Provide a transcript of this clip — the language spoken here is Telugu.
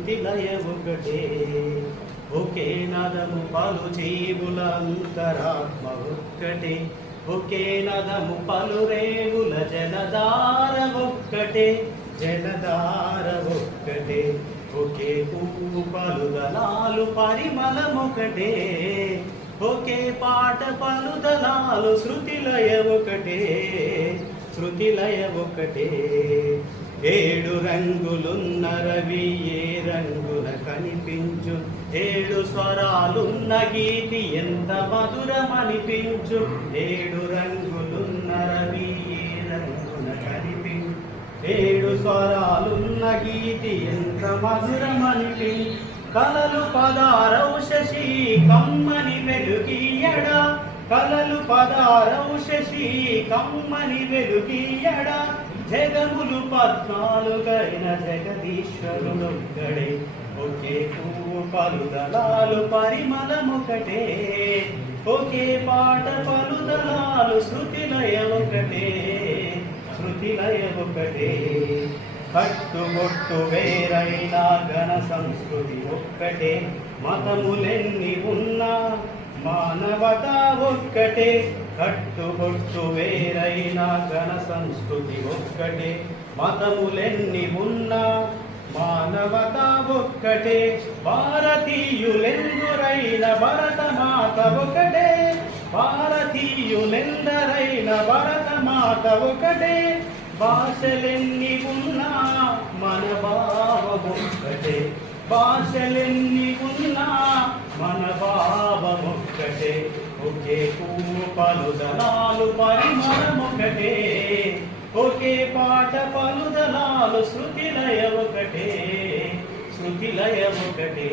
శాంతి లయ ఒకటే ఒకే నదము పలు జీవుల అంతరాత్మ ఒక్కటే ఒకే నదము పలు రేవుల జలధార ఒక్కటే జలధార ఒక్కటే ఒకే పువ్వు పలుదలాలు పరిమళమొకటే. ఒకే పాట పలుదలాలు శృతిలయ ఒకటే శృతిలయ ఒకటే ఏడు రంగులున్న రవి ఏ రంగున కనిపించు? ఏడు స్వరాలున్న గీతి ఎంత మధురమనిపించు? ఏడు రంగులున్న రవి ఏ రంగున కనిపించు? ఏడు స్వరాలున్న గీతి ఎంత మధురమనిపించు? కలలు పదారవు శశి కమ్మని వెలుగీయడా కలలు పదారవు శశి కమ్మని వెలుగీయడా జగములు పద్నాలుగైన జగదీశ్వరుడొక్కడే ఒకే పువ్వు పలుదలాలు పరిమళమొకటే. ఒకే పాట పలుదలాలు శృతిలయ ఒకటే శృతిలయ ఒకటే కట్టుబొట్టు వేరైనా ఘన సంస్కృతి ఒక్కటే. మతములెన్ని ఉన్నా మానవత ఒక్కటే. కట్టుబొట్టు వేరైనా ఘన సంస్కృతి ఒక్కటే మతములెన్ని ఉన్నా మానవత ఒక్కటే భారతీయులెందురైన భరతమాత ఒకటే భారతీయులెందరైన భరతమాత ఒకటే భాషలెన్ని ఉన్నా మన భావమొక్కటే భాషలెన్ని ఉన్నా మన భావమొక్కటే ఒకే పువ్వు పలుదలాలు పరిమళమొకటే ఒకే పాట పలుదలాలు శృతిలయ ఒకటే శృతిలయ ఒకటే.